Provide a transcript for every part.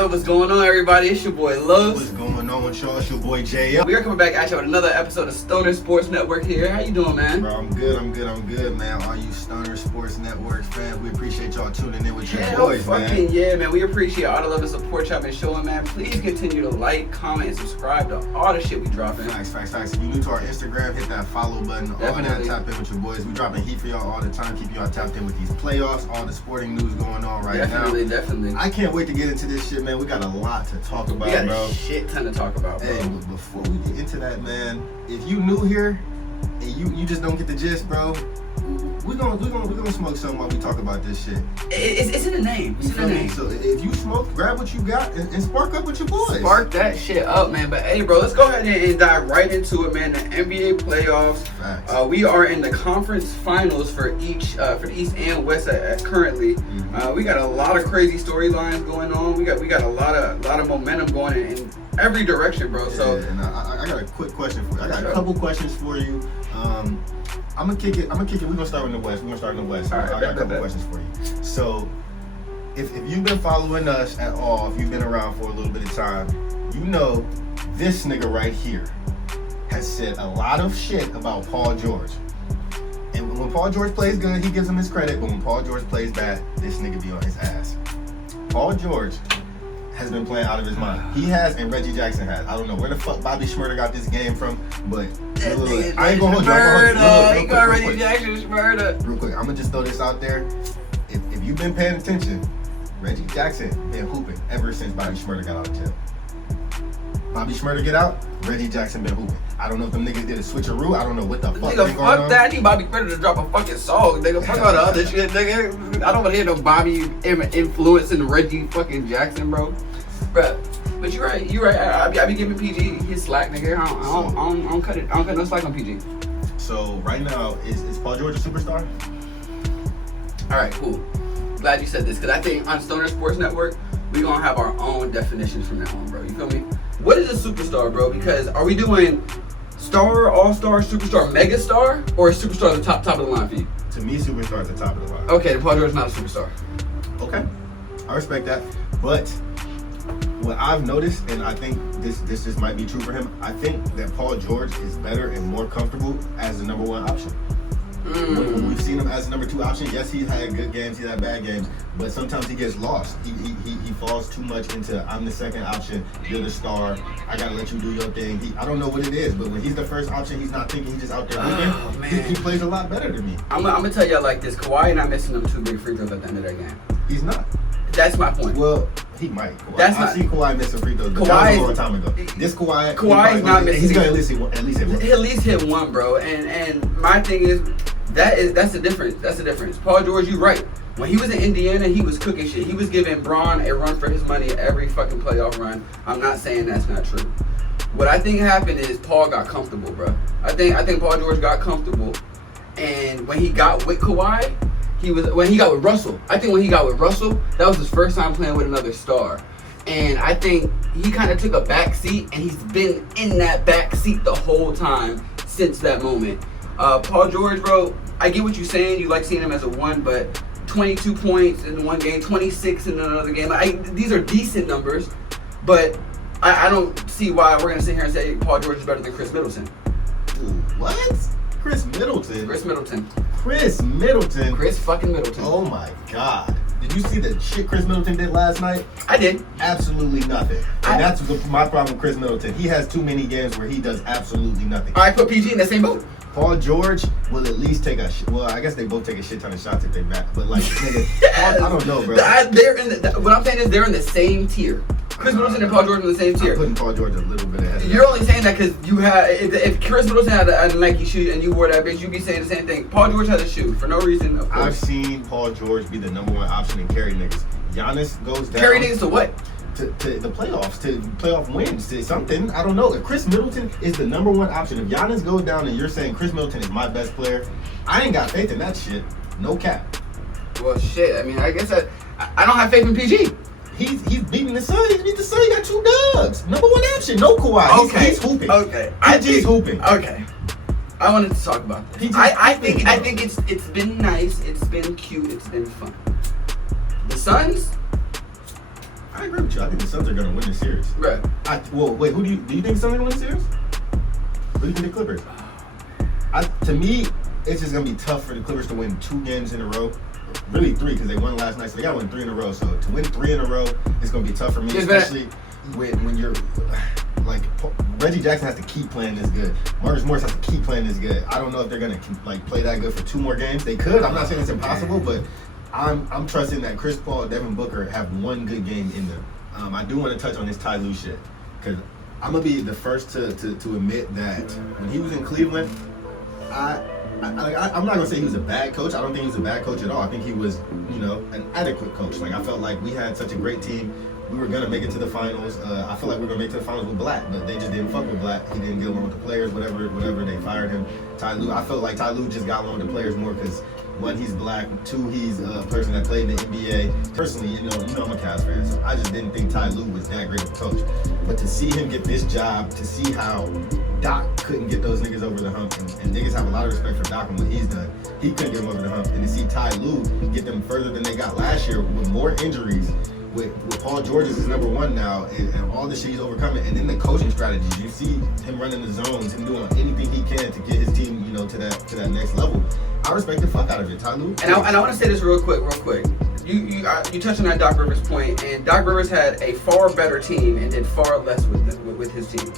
Yo, what's going on, everybody? It's your boy Los. What's going on with y'all? It's your boy J. We are coming back at you with another episode of Stoner Sports Network here. How you doing, man? Bro, I'm good, man. All you Stoner Sports Network fans, we appreciate y'all tuning in with your Hell boys, fucking man. yeah, man. We appreciate all the love and support y'all been showing, man. Please continue to like, comment, and subscribe to all the shit we dropping. Facts. If you new to our Instagram, hit that follow button. Definitely. All that, tap in with your boys. We dropping heat for y'all all the time. Keep y'all tapped in with these playoffs, all the sporting news going on right now. Definitely. I can't wait to get into this shit, man. We got a lot to talk about, We got bro. a shit ton to talk about, bro. Hey, but before we get into that, man, if you new here and you just don't get the gist, bro, we're gonna smoke something while we talk about this shit. It's in the name. It's in the name. So if you smoke, grab what you got and spark up with your boys. Spark that shit up, man. But hey, bro, let's go ahead and dive right into it, man. The NBA playoffs. Facts. We are in the conference finals for the East and West currently. Mm-hmm. We got a lot of crazy storylines going on. We got a lot of momentum going in every direction, bro. So and I got a quick question for you. I got a couple questions for you. I'm gonna kick it. We're gonna start in the West. All right, I got a couple questions for you. So, if you've been following us at all, if you've been around for a little bit of time, you know this nigga right here has said a lot of shit about Paul George. And when Paul George plays good, he gives him his credit. But when Paul George plays bad, this nigga be on his ass. Paul George has been playing out of his mind. He has, and Reggie Jackson has. I don't know where the fuck Bobby Schmurder got this game from, but look, I ain't gonna hold you. He got Reggie Jackson Schmurder. Real quick, I'm gonna just throw this out there. If you've been paying attention, Reggie Jackson been hooping ever since Bobby Schmurder got out of jail. Bobby Schmurder get out, Reggie Jackson been hooping. I don't know if them niggas did a switcheroo. I don't know what the fuck Nigga, been going on. fuck that. I need Bobby Schmurder to drop a fucking song. Nigga, fuck all the other shit, nigga. I don't want to hear no Bobby influencing Reggie fucking Jackson, bro. But you're right. I be giving PG his slack, nigga. I don't cut it. I don't cut no slack on PG. So right now, is Paul George a superstar? All right, cool. Glad you said this, because I think on Stoner Sports Network, we're going to have our own definitions from now on, bro. You feel me? What is a superstar, bro? Because are we doing star, all-star, superstar, megastar, or a superstar at the top of the line for you? To me, superstar is the top of the line. Okay, then Paul George is not a superstar. Okay, I respect that. But what I've noticed, and I think this just might be true for him, I think that Paul George is better and more comfortable as the number one option. When we've seen him as the number two option, yes, he's had good games, he's had bad games, but sometimes he gets lost. He falls too much into, I'm the second option, you're the star, I gotta let you do your thing. I don't know what it is, but when he's the first option, he's not thinking, he's just out there moving. He plays a lot better than me. I'm gonna tell y'all like this, Kawhi not missing them 2 big free throws at the end of that game. He's not. That's my point. Well, he might. I've seen Kawhi miss some free throws, but that was a long time ago. This Kawhi is not missing. He's gonna at least hit one. He'll at least hit one, bro. And my thing is, that's the difference. That's the difference. Paul George, you're right. When he was in Indiana, he was cooking shit. He was giving Bron a run for his money every fucking playoff run. I'm not saying that's not true. What I think happened is Paul got comfortable, bro. I think Paul George got comfortable, and when he got with Kawhi, when he got with Russell, that was his first time playing with another star. And I think he kind of took a back seat, and he's been in that back seat the whole time since that moment. Paul George, bro, I get what you're saying. You like seeing him as a one, but 22 points in one game, 26 in another game. These are decent numbers, but I don't see why we're going to sit here and say Paul George is better than Chris Middleton. Dude, what? Chris Middleton? Chris fucking Middleton. Oh my God. Did you see the shit Chris Middleton did last night? I did. Absolutely nothing. And that's my problem with Chris Middleton. He has too many games where he does absolutely nothing. I put PG in the same boat. Paul George will at least take well, I guess they both take a shit ton of shots if they back. But like, nigga, I don't know, bro. What I'm saying is they're in the same tier. Chris Middleton and Paul George in the same tier. I'm putting Paul George a little bit ahead. You're only saying that because you have. If Chris Middleton had a Nike shoe and you wore that bitch, you'd be saying the same thing. Paul George has a shoe for no reason. Of course. I've seen Paul George be the number one option and carry niggas. Giannis goes down. Carry niggas to what? To the playoffs, to playoff wins, to something. I don't know. If Chris Middleton is the number one option, if Giannis goes down and you're saying Chris Middleton is my best player, I ain't got faith in that shit. No cap. Well, shit. I mean, I guess I don't have faith in PG. He's beating the Sun. He beat the Sun. He got 2 dubs. Number one option. No Kawhi. Okay. He's hooping. Okay. PG's hooping. Okay. I wanted to talk about this. I think it's been nice. It's been cute. It's been fun. The Suns. I agree with you. I think the Suns are gonna win the series. Right. Wait, who do you think the Suns are gonna win the series? Who do you think the Clippers? To me, it's just gonna be tough for the Clippers to win 2 games in a row. Really 3, because they won last night, so they gotta win 3 in a row. So to win 3 in a row, it's gonna be tough for me, especially when you're like Reggie Jackson has to keep playing this good. Marcus Morris has to keep playing this good. I don't know if they're gonna like play that good for 2 more games. They could. I'm not saying it's impossible, but I'm trusting that Chris Paul, Devin Booker have 1 good game in them. I do want to touch on this Ty Lue shit, because I'm gonna be the first to admit that when he was in Cleveland, I'm not gonna say he was a bad coach. I don't think he was a bad coach at all. I think he was, an adequate coach. Like, I felt like we had such a great team. We were gonna make it to the finals. I feel like we were gonna make it to the finals with Black, but they just didn't fuck with Black. He didn't get along with the players, whatever. They fired him. Ty Lue, I felt like Ty Lue just got along with the players more because 1, he's Black. 2, he's a person that played in the NBA. Personally, you know I'm a Cavs fan, so I just didn't think Ty Lue was that great of a coach. But to see him get this job, to see how Doc couldn't get those niggas over the hump, and niggas have a lot of respect for Doc and what he's done. He couldn't get them over the hump, and to see Ty Lue get them further than they got last year with more injuries. With Paul George as his number 1 now, and all the shit he's overcoming, and then the coaching strategies, you see him running the zones, him doing anything he can to get his team, to that next level. I respect the fuck out of it, Ty Lue. And I want to say this real quick. You touched on that Doc Rivers point, and Doc Rivers had a far better team and did far less with his team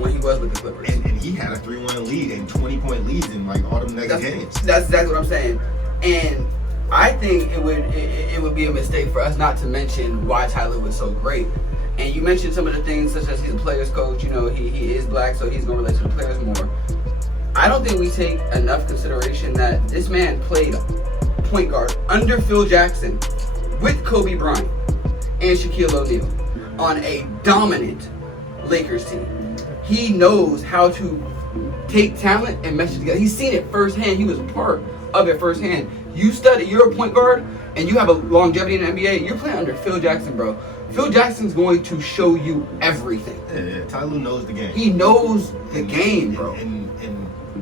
when he was with the Clippers. And he had a 3-1 lead and 20-point leads in like all them next games. That's exactly what I'm saying. And I think it would be a mistake for us not to mention why Ty Lue was so great. And you mentioned some of the things, such as he's a player's coach. He is Black, so he's going to relate to the players more. I don't think we take enough consideration that this man played point guard under Phil Jackson with Kobe Bryant and Shaquille O'Neal on a dominant Lakers team. He knows how to take talent and mesh it together. He's seen it firsthand. He was a part of it firsthand. You're a point guard, and you have a longevity in the NBA. You're playing under Phil Jackson, bro. Phil Jackson's going to show you everything. Yeah. Ty Lue knows the game. He knows the game, bro. And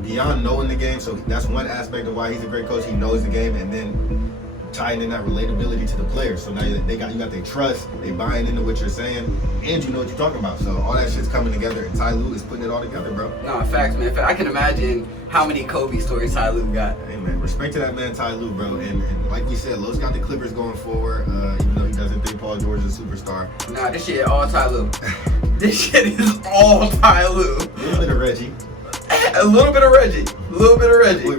beyond knowing the game, so that's one aspect of why he's a great coach. He knows the game, and then tying in that relatability to the players. So now you got their trust, they buying into what you're saying, and you know what you're talking about. So all that shit's coming together, and Ty Lue is putting it all together, bro. Nah, facts, man. I can imagine how many Kobe stories Ty Lue got. Hey, man, respect to that man, Ty Lue, bro. And like we said, Lowe's got the Clippers going forward, even though he doesn't think Paul George is a superstar. Nah, this shit all Ty Lue. This shit is all Ty Lue. A little bit of Reggie. A little bit of Reggie.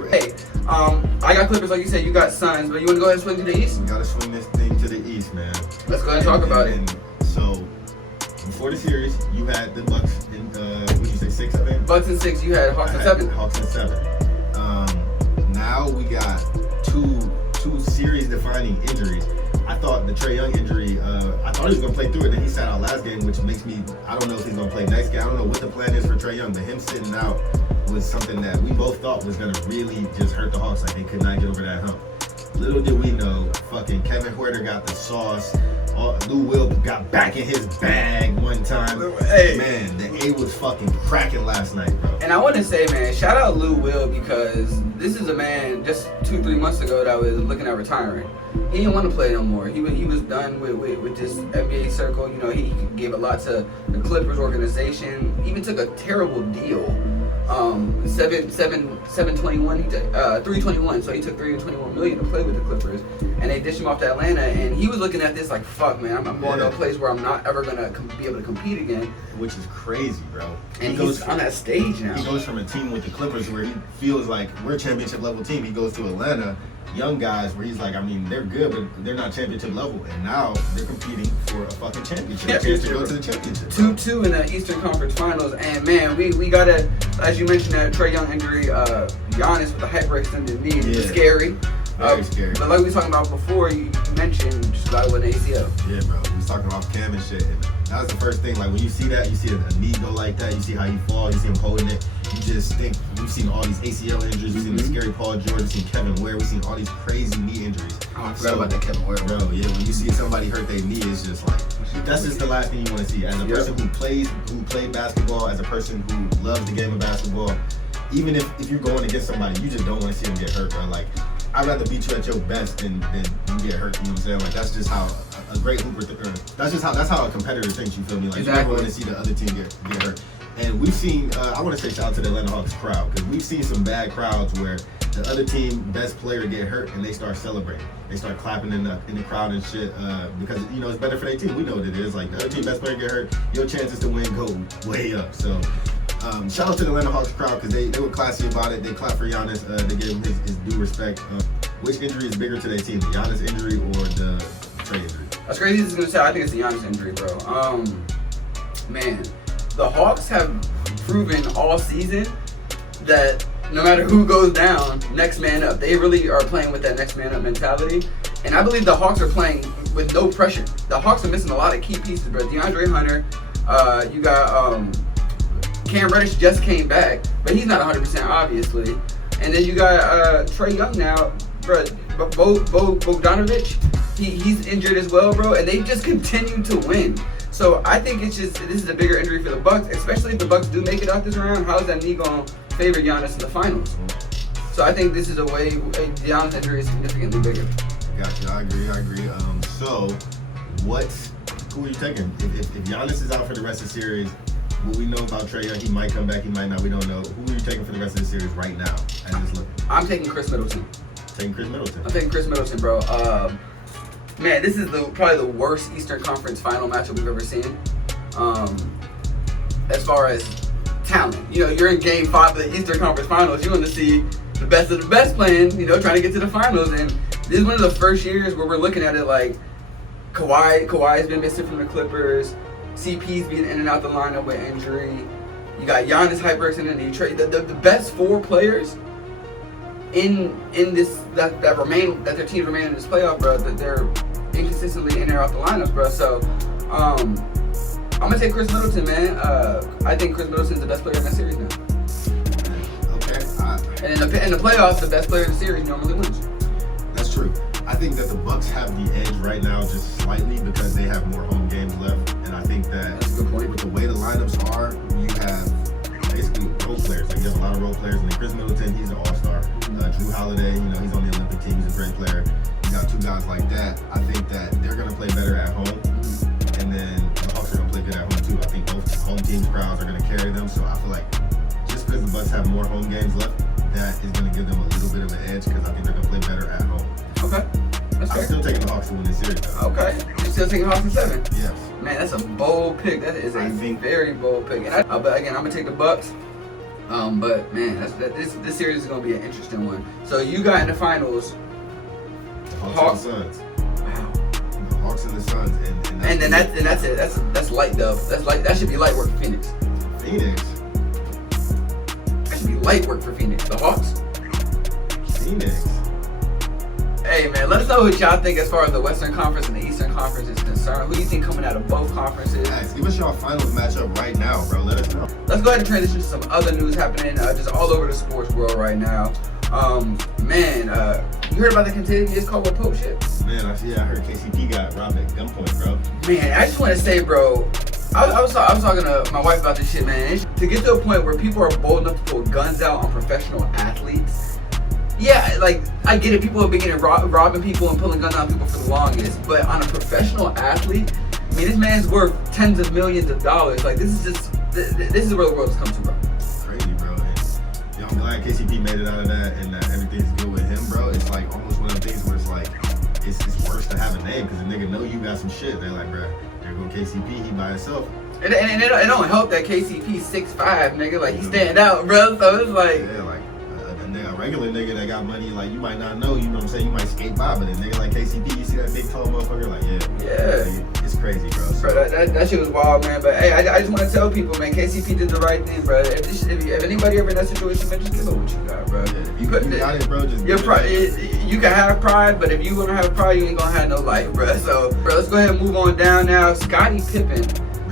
Hey, I got Clippers, like you said. You got Suns, but you want to go ahead and swing to the East? We gotta swing this thing to the East, man. Let's go ahead and talk about it. So, before the series, you had the Bucks in, would you say 6, I think? Bucks in 6, you had Hawks in 7. Hawks in 7. Now we got two series-defining injuries. I thought the Trae Young injury, I thought he was going to play through it, then he sat out last game, which makes me, I don't know if he's going to play next game. I don't know what the plan is for Trae Young, but him sitting out was something that we both thought was going to really just hurt the Hawks. Like, they could not get over that hump. Little did we know, fucking Kevin Huerter got the sauce. Lou Will got back in his bag one time. Hey. Man, the A was fucking cracking last night, bro. And I want to say, man, shout out Lou Will, because this is a man just 2-3 months ago that was looking at retiring. He didn't want to play no more. He was done with this NBA circle. He gave a lot to the Clippers organization. Even took a terrible deal. 721, 321. So he took $321 million to play with the Clippers, and they dished him off to Atlanta. And he was looking at this like, fuck, man, I'm going to a place where I'm not ever gonna be able to compete again. Which is crazy, bro. And he's on that stage now. He goes from a team with the Clippers where he feels like we're a championship level team. He goes to Atlanta, young guys, where he's like, I mean, they're good, but they're not championship level. And now they're competing for a fucking championship. Yeah, a chance to go to the championship. 2-2 in the Eastern Conference Finals. And man, we gotta, as you mentioned, that Trae Young injury, Giannis with the hyperextended knee, is scary. Very scary. But like we was talking about before, you mentioned just got with an ACL. Yeah, bro. We was talking off cam and shit. And that was the first thing. Like, when you see that, you see a knee go like that, you see how he falls, you see him holding it. You just think, we've seen all these ACL injuries, we've seen the scary Paul George, we've seen Kevin Ware, we've seen all these crazy knee injuries. Oh, I forgot about that Kevin Ware. Bro, yeah, when you see somebody hurt their knee, it's just like, that's just the last thing you want to see. As a person who played basketball, as a person who loves the game of basketball, even if you're going against somebody, you just don't want to see them get hurt, bro. Like, I'd rather beat you at your best than you get hurt. You know what I'm saying? Like that's just how a great hooper. That's how a competitor thinks. You feel me? Like exactly. You never want to see the other team get hurt. And we've seen. I want to say shout out to the Atlanta Hawks crowd because we've seen some bad crowds where the other team best player get hurt and they start celebrating. They start clapping in the crowd and shit because it's better for their team. We know what it is. Like the other team best player get hurt, your chances to win go way up. So. Shout out to the Atlanta Hawks crowd because they were classy about it. They clapped for Giannis. They gave him his due respect. Which injury is bigger to their team, the Giannis injury or the Trae injury? That's crazy to say. I think it's the Giannis injury, bro. Man, the Hawks have proven all season that no matter who goes down, next man up. They really are playing with that next man up mentality. And I believe the Hawks are playing with no pressure. The Hawks are missing a lot of key pieces, bro. DeAndre Hunter, you got Cam Reddish just came back, but he's not 100% obviously. And then you got Trae Young now, bro. Bogdanovic, he's injured as well, bro. And they just continue to win. So I think this is a bigger injury for the Bucks, especially if the Bucks do make it out this round. How is that knee going to favor Giannis in the finals? So I think this is a way Giannis' injury is significantly bigger. Gotcha. I agree. So who are you taking? If Giannis is out for the rest of the series, what we know about Trae Young, he might come back, he might not. We don't know. Who are you taking for the rest of the series right now? As it's looking. I'm taking Chris Middleton. I'm taking Chris Middleton, bro. Man, this is probably the worst Eastern Conference final matchup we've ever seen. As far as talent, you're in Game 5 of the Eastern Conference Finals. You want to see the best of the best playing, trying to get to the finals. And this is one of the first years where we're looking at it like Kawhi's been missing from the Clippers. CP's being in and out the lineup with injury. You got Giannis hyperextended Trae. The best four players in this that their teams remain in this playoff, bro. That they're inconsistently in and out the lineups, bro. So I'm gonna take Chris Middleton, man. I think Chris Middleton's the best player in that series now. Okay. And in the playoffs, the best player in the series normally wins. That's true. I think that the Bucks have the edge right now just slightly because they have more home games left. And I think that that's a good point. With the way the lineups are, you have basically role players. Like you have a lot of role players. And then Chris Middleton, he's an all-star. Drew Holiday, he's on the Olympic team. He's a great player. You got two guys like that. I think that they're going to play better at home. And then the Hawks are going to play good at home too. I think both home teams' crowds are going to carry them. So I feel like just because the Bucks have more home games left, that is going to give them a little bit of an edge because I think they're going to play better at home. Okay. I'm still taking the Hawks to win this series, though. Okay. You're still taking Hawks in 7? Yes. Man, that's a bold pick. That is a very bold pick. And but again, I'm going to take the Bucks. But, man, this series is going to be an interesting one. So, you got in the finals the Hawks and the Suns. Wow. The Hawks and the Suns. And that's it. That's light, dub. That should be light work for Phoenix. That should be light work for Phoenix. The Hawks? Phoenix. Hey, man, let us know what y'all think as far as the Western Conference and the Eastern Conference is concerned. Who do you think coming out of both conferences? Guys, give us your finals matchup right now, bro. Let us know. Let's go ahead and transition to some other news happening just all over the sports world right now. You heard about the Kentavious Caldwell Pope shit? Man, I heard KCP got robbed at gunpoint, bro. Man, I just want to say, bro, I was talking to my wife about this shit, man. To get to a point where people are bold enough to pull guns out on professional athletes. Yeah, like, I get it. People have been getting robbing people and pulling guns on people for the longest. But on a professional athlete, I mean, this man's worth tens of millions of dollars. Like, this is where the world has come to, bro. Crazy, bro. And, I'm glad KCP made it out of that and that everything's good with him, bro. It's like almost one of the things where it's like, it's worse to have a name because the nigga know you got some shit. They're like, bro, there go KCP, he by himself. And it don't help that KCP 6'5", nigga. Like, he stand out, bro. So it's like... Yeah, like, a regular nigga that got money, like, you might not know, you know what I'm saying? You might skate by, but a nigga like KCP, you see that big, tall motherfucker, like, yeah. It's crazy, bro. So, bro, that shit was wild, man. But, hey, I just want to tell people, man, KCP did the right thing, bro. If anybody ever in that situation, man, just give up what you got, bro. Yeah, you got it, bro. Just you can have pride, but if you want to have pride, you ain't going to have no life, bro. So, bro, let's go ahead and move on down now. Scottie Pippen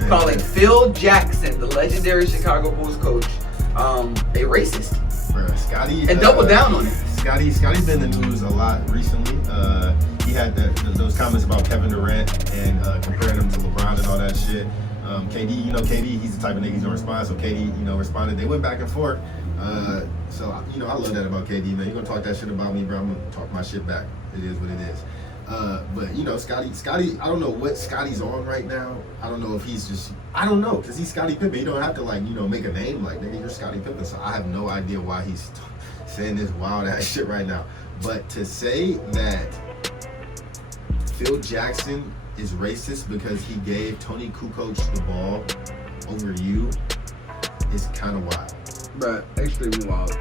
calling Phil Jackson, the legendary Chicago Bulls coach, a racist. Bro, Scottie, and double down on it. Scotty's been in the news a lot recently. He had those comments about Kevin Durant and comparing him to LeBron and all that shit. KD, KD, he's the type of nigga he's gonna respond. So KD, responded. They went back and forth. So I love that about KD, man. You gonna talk that shit about me, bro? I'm gonna talk my shit back. It is what it is. But Scotty, I don't know what Scotty's on right now. I don't know if he's just, I don't know, because he's Scottie Pippen. You don't have to make a name like, nigga, you're Scottie Pippen. So I have no idea why he's saying this wild ass shit right now. But to say that Phil Jackson is racist because he gave Tony Kukoc the ball over you is kind of wild. Bruh, extremely wild.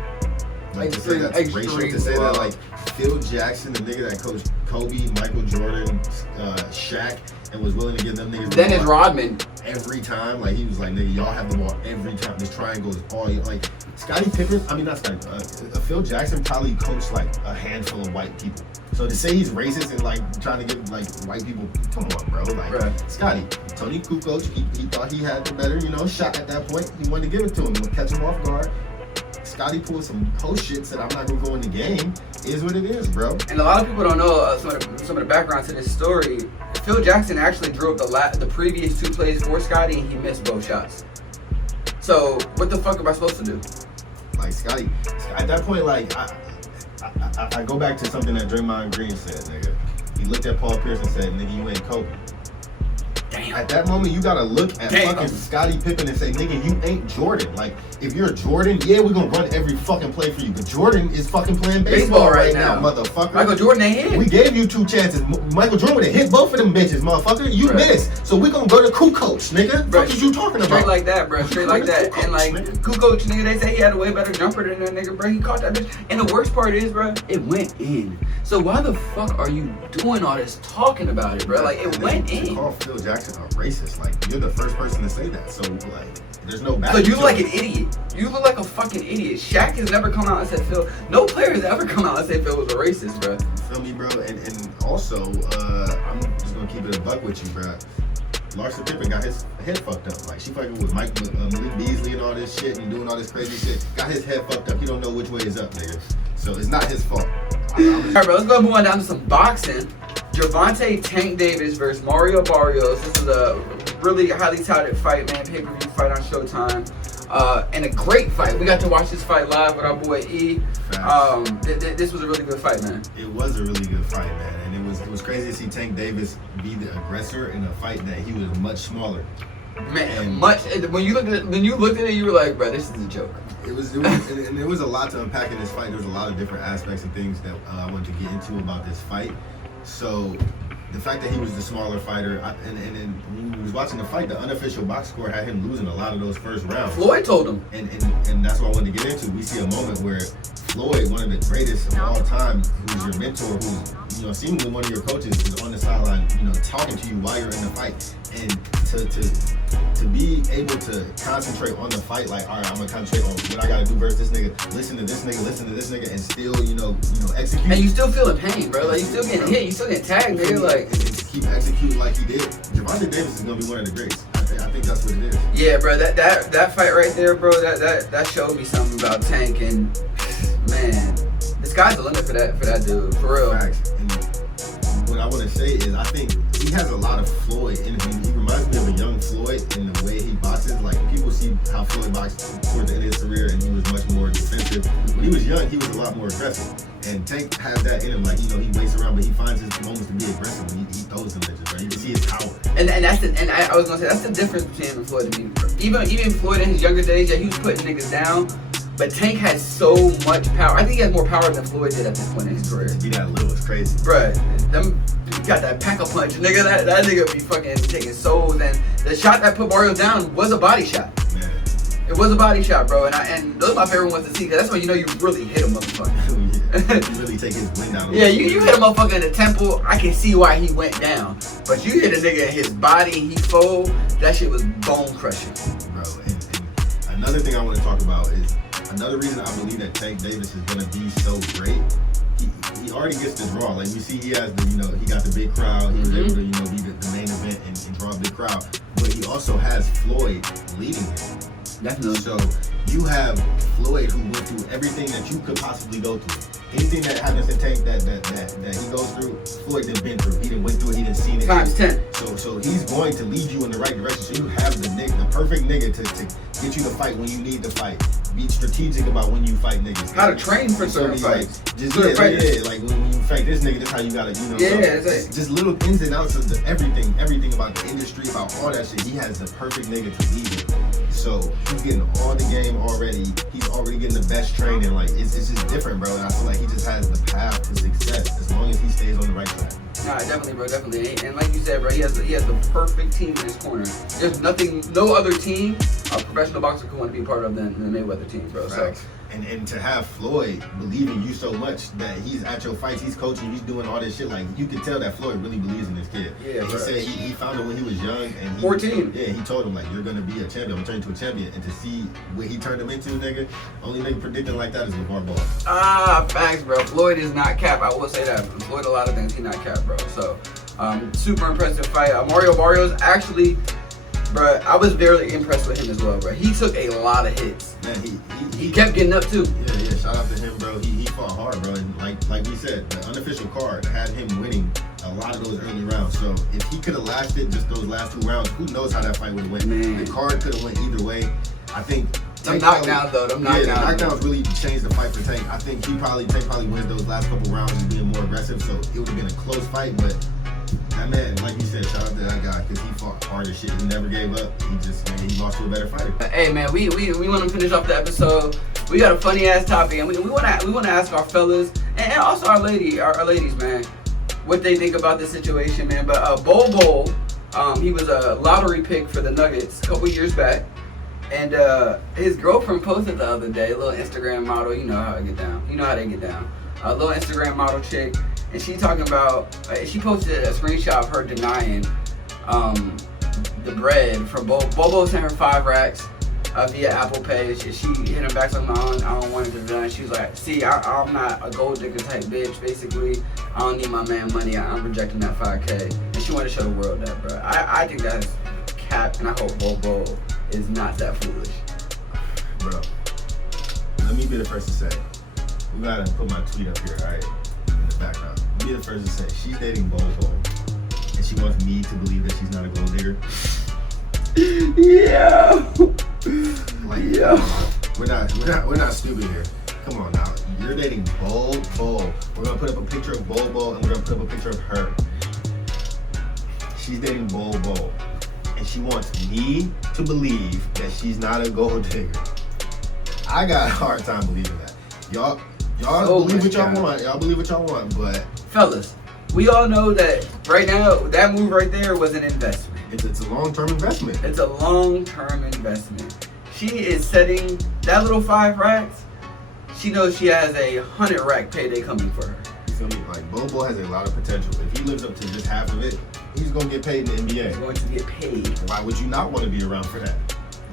Like to say that's racial, to say that like Phil Jackson, the nigga that coached Kobe, Michael Jordan, Shaq, and was willing to give them niggas Dennis Rodman every time. Like he was like, nigga, y'all have the ball every time. This triangle is all you like. Scottie Pippen, I mean not Scottie, Phil Jackson probably coached like a handful of white people. So to say he's racist and like trying to give like white people, come on, bro. Like right. Scotty, Tony Kukoc, he thought he had the better, shot at that point. He wanted to give it to him, catch him off guard. Scotty pulled some host shit, said I'm not gonna go in the game. Is what it is, bro. And a lot of people don't know some of the background to this story. Phil Jackson actually drew up the previous 2 plays for Scotty, and he missed both shots. So what the fuck am I supposed to do? Like Scotty, at that point, like I go back to something that Draymond Green said, nigga. He looked at Paul Pierce and said, nigga, you ain't Kobe. Damn. At that moment, you gotta look at fucking Scottie Pippen and say, nigga, you ain't Jordan. Like, if you're Jordan, yeah, we're gonna run every fucking play for you. But Jordan is fucking playing baseball right now, motherfucker. Michael Jordan ain't hit. We gave you 2 chances. Michael Jordan would have hit both of them bitches, motherfucker. You missed. So we're gonna go to Kukoc, nigga. What is you talking about? Straight like that, bro. Straight like that. And like, Kukoc, nigga, they say he had a way better jumper than that nigga, bro. He caught that bitch. And the worst part is, bro, it went in. So why the fuck are you doing all this talking about it, bro? Like, it went in. Call Phil Jackson a racist. Like, you're the first person to say that. So, like, there's no back. So you look like an idiot. You look like a fucking idiot. Shaq has never come out and said Phil. No player has ever come out and said Phil was a racist, bro. Feel me, bro? And also, I'm just gonna keep it a buck with you, bro. Larsa Pippen got his head fucked up. Like, she fucking with Malik Beasley and all this shit and doing all this crazy shit. Got his head fucked up. He don't know which way is up, nigga. So it's not his fault. Alright, bro, let's go move on down to some boxing. Gervonta Tank Davis versus Mario Barrios. This is a really highly touted fight, man. Pay-per-view fight on Showtime. And a great fight. We got to watch this fight live with our boy E. This was a really good fight, man. It was a really good fight, man. And it was crazy to see Tank Davis be the aggressor in a fight that he was much smaller. Man, when you looked at it, you were like, bro, this is a joke. It was and there was a lot to unpack in this fight. There was a lot of different aspects and things that I wanted to get into about this fight. So the fact that he was the smaller fighter, and when we was watching the fight, the unofficial box score had him losing a lot of those first rounds. Floyd told him. And that's what I wanted to get into. We see a moment where Floyd, one of the greatest of all time, who's your mentor, who's seemingly one of your coaches, is on the sideline, talking to you while you're in the fight. And to be able to concentrate on the fight, like, all right, I'm gonna concentrate on what I gotta do versus this nigga, listen to this nigga, and still, execute. And you still feeling pain, bro. Like, you still getting hit, you still getting tagged, nigga. Like, and keep executing like he did. Gervonta Davis is gonna be one of the greats. I think that's what it is. Yeah, bro. That fight right there, bro. That showed me something about Tank, and man, the sky's the limit for that dude, for real. Facts. And what I want to say is, I think he has a lot of Floyd in him. He reminds me of a young Floyd in the way he boxes. Like, people see how Floyd boxed toward the end of his career, and he was much more defensive. When he was young, he was a lot more aggressive. And Tank has that in him. Like, he waits around, but he finds his moments to be aggressive when he throws them bitches, right? You can see his power. And I was gonna say, that's the difference between him and Floyd to me. Even Floyd in his younger days, yeah, he was putting niggas down. But Tank has so much power. I think he has more power than Floyd did at this point in his career. To be that little is crazy. Bruh, he got that pack-a-punch. Nigga, that nigga be fucking taking souls. And the shot that put Mario down was a body shot. Man. It was a body shot, bro. And those are my favorite ones to see. Cause that's when you really hit a motherfucker. You really take his wind out. Yeah, you hit a motherfucker in the temple. I can see why he went down. But you hit a nigga in his body and he fold. That shit was bone crushing. Bro, and another thing I want to talk about is, another reason I believe that Tank Davis is gonna be so great, he already gets the draw. Like, we see he has the, he got the big crowd. He was able to, be the main event and draw a big crowd. But he also has Floyd leading him. Definitely. So you have Floyd, who went through everything that you could possibly go through. anything that happens to Tank that he goes through, Floyd done been through. He done went through it. He done seen it. Times 10. So he's going to lead you in the right direction. So you have the perfect nigga to get you to fight when you need to fight. Be strategic about when you fight niggas. How to train for certain fights. Just like when you fight this nigga, this how you gotta, you know. Yeah, just little ins and outs of everything about the industry, about all that shit. He has the perfect nigga to lead it. So he's getting all the game already. He's already getting the best training. Like it's just different, bro. And I feel like he just has the path to success as long as he stays on the right track. Nah, definitely, bro, definitely. And like you said, bro, he has the perfect team in his corner. There's no other team a professional boxer could want to be part of than the Mayweather team, bro. Right. So. And to have Floyd believe in you so much that he's at your fights, he's coaching, he's doing all this shit, like you can tell that Floyd really believes in this kid. Yeah, he said he found him when he was young and 14. Yeah, he told him like you're gonna be a champion, I'm gonna turn you into a champion. And to see what he turned him into, nigga, only nigga predicting like that is LeVar Ball. Facts, bro. Floyd is not cap. I will say that. Floyd a lot of things he not cap, bro. So super impressive fight. Mario Barrios actually. Bro, I was very impressed with him as well, bro. He took a lot of hits. Man, he kept getting up too. Yeah. Shout out to him, bro. He fought hard, bro. And like we said, the unofficial card had him winning a lot of those early rounds. So if he could have lasted just those last 2 rounds, who knows how that fight would have went. Man. The card could have went either way. I think Them knockdowns, though. Them knockdowns. Yeah, the knockdowns really changed the fight for Tank. I think Tank probably wins those last couple rounds and being more aggressive. So it would have been a close fight, but that man, like you said, shout out to that guy because he fought hard as shit. He never gave up. He lost to a better fighter. Hey man, we want to finish off the episode. We got a funny ass topic, and we want to ask our fellas and also our ladies, man, what they think about this situation, man. But Bol Bol, he was a lottery pick for the Nuggets a couple years back, and his girlfriend posted the other day, a little Instagram model. You know how they get down. A little Instagram model chick. And she talking about, she posted a screenshot of her denying the bread from Bol Bol sent her 5 racks via Apple Pay. She hit him back something, I don't want it to be done. She was like, see, I'm not a gold digger type bitch, basically. I don't need my man money. I'm rejecting that 5K. And she wanted to show the world that, bro. I think that's cap, and I hope Bol Bol is not that foolish. Bro, let me be the first to say, we gotta put my tweet up here, all right? Background. Be the first to say she's dating Bol Bol, and she wants me to believe that she's not a gold digger. Yeah. We're not stupid here. Come on now. You're dating Bol Bol. We're gonna put up a picture of Bol Bol, and we're gonna put up a picture of her. She's dating Bol Bol, and she wants me to believe that she's not a gold digger. I got a hard time believing that. Y'all believe what y'all want. Y'all believe what y'all want, but fellas, we all know that right now that move right there was an investment. It's a long-term investment. It's a long-term investment. She is setting that little 5 racks. She knows she has a 100 rack payday coming for her. You feel me? Like Bol Bol has a lot of potential. If he lives up to just half of it, he's gonna get paid in the NBA. He's going to get paid. Why would you not want to be around for that?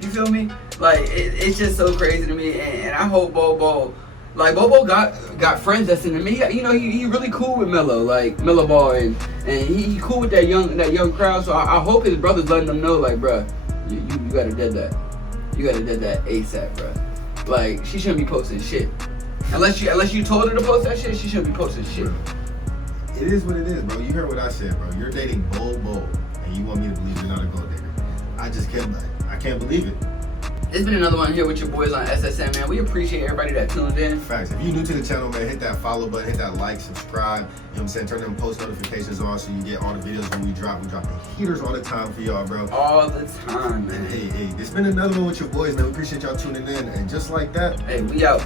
You feel me? Like it's just so crazy to me, and I hope Bol Bol. Like Bol Bol got friends that's in me. You know, he really cool with Melo, like Melo Ball, and he cool with that young crowd. So I hope his brother's letting them know, like, bruh, you gotta dead that. You gotta dead that ASAP, bruh. Like she shouldn't be posting shit. Unless you told her to post that shit, she shouldn't be posting shit. It is what it is, bro. You heard what I said, bro. You're dating Bol Bol, and you want me to believe you're not a gold digger. I can't believe it. It's been another one here with your boys on SSN, man. We appreciate everybody that tuned in. Facts. If you're new to the channel, man, hit that follow button, hit that like, subscribe. You know what I'm saying? Turn them post notifications on so you get all the videos when we drop. We drop the heaters all the time for y'all, bro. All the time, man. And hey, it's been another one with your boys, man. We appreciate y'all tuning in. And just like that, hey, we out.